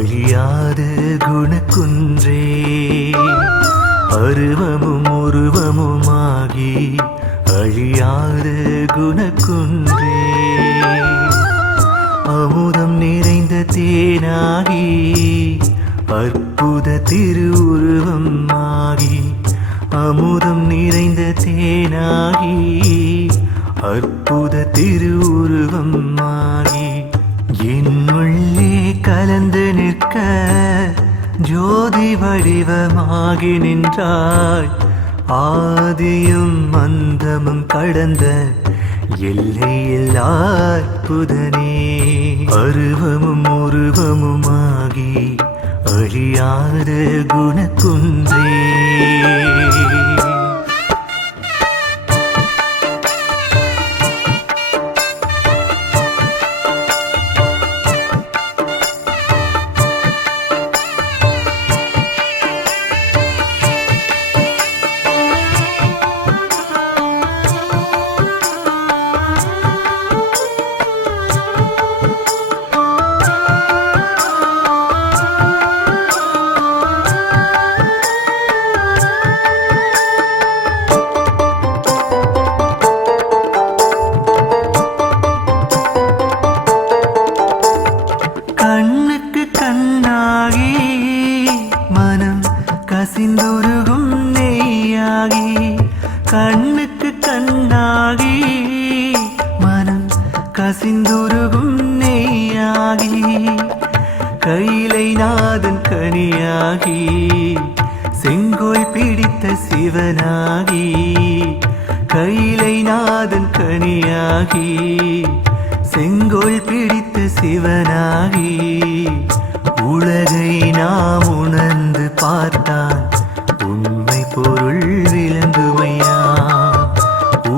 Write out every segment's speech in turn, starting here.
அழியாத குணக்குன்றே, அருவமும் உருவமுமாகி அழியாத குணக்குன்றே, அமுதம் நிறைந்த தேனாகி அற்புத திருவுருவம் ஆகி, அமுதம் நிறைந்த தேனாகி அற்புத திருவுருவம் ஆகி, என்னுள்ளே கலந்து நிற்க ஜோதி வடிவமாகி நின்றாய். ஆதியும் அந்தமும் கடந்த எல்லையில்லா அற்புதனே, அருவமும் உருவமுமாகி அழியாத குணக்குன்றே. கண்ணுக்கு கண்ணாகி மனம் கசிந்துருகும் நெய்யாகி, கண்ணுக்கு கண்ணாகி மனம் கசிந்துருகும் நெய்யாகி, கையிலை நாதன் கனியாகி செங்கோல் பிடித்த சிவனாகி, கையிலை நாதன் கனியாகி செங்கோல் பிடித்த சிவனாகி, உலகை நாம் உணர்ந்து பார்த்தால் உண்மை பொருள் விளங்குமையா,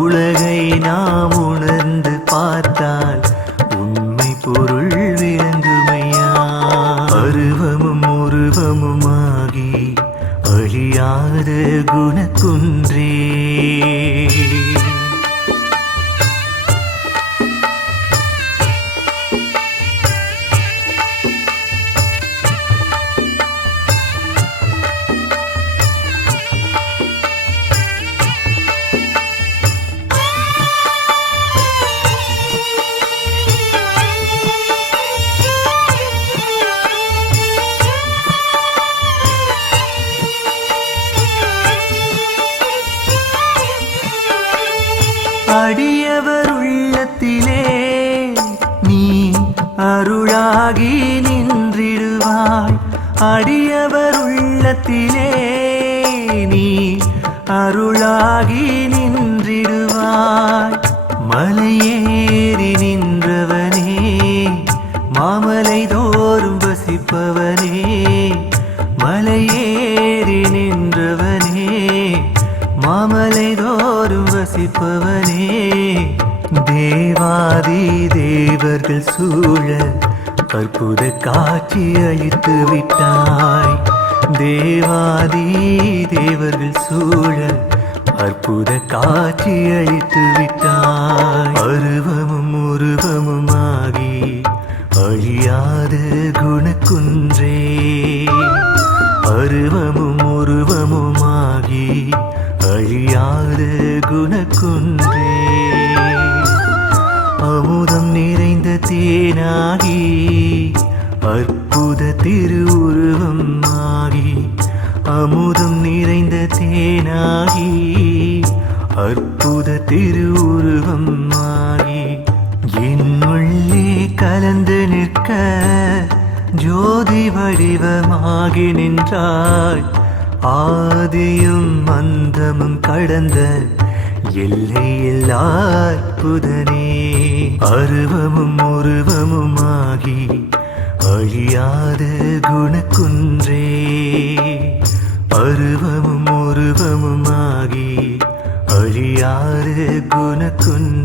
உலகை நாம் உணர்ந்து பார்த்தால் உண்மை பொருள் விளங்குமையா, அருவமும் உருவமுமாகி அழியாத குணக்குன்றே. அடியவர் உள்ளத்திலே நீ அருளாகி நின்றிடுவாய், அடியவர் உள்ளத்திலே நீ அருளாகி நின்றிடுவாய். மலையேறி நின்றவனே, மாமலை தோறும் வசிப்பவனே, மலையேறி நின்றவனே, மாமலை தோறும் வசிப்பவனே, தேவாதி தேவர்கள் சூழ அற்புத காட்சி அளித்து விட்டாய், தேவாதி தேவர்கள் சூழ அற்புத காட்சி அளித்து விட்டாய், அருவமும் உருவமுமாகி அழியாத குணக்குன்றே, அருவமும் உருவமுமாகி அழியாத குணக்குன்றே, அமுதம் நிறைந்த தேனாகி அற்புத திருவுருவம் ஆகி, அமுதம் நிறைந்த தேனாகி அற்புத திருவுருவம் ஆகி, என்னுள்ளே கலந்து நிற்க ஜோதி வடிவமாகி நின்றாய். ஆதியும் அந்தமும் கடந்த எல்லையில்லா அற்புதனே, அருவமும் உருவமுமாகி அழியாத குணக்குன்றே, அருவமும் உருவமுமாகி அழியாத குணக்குன்றே.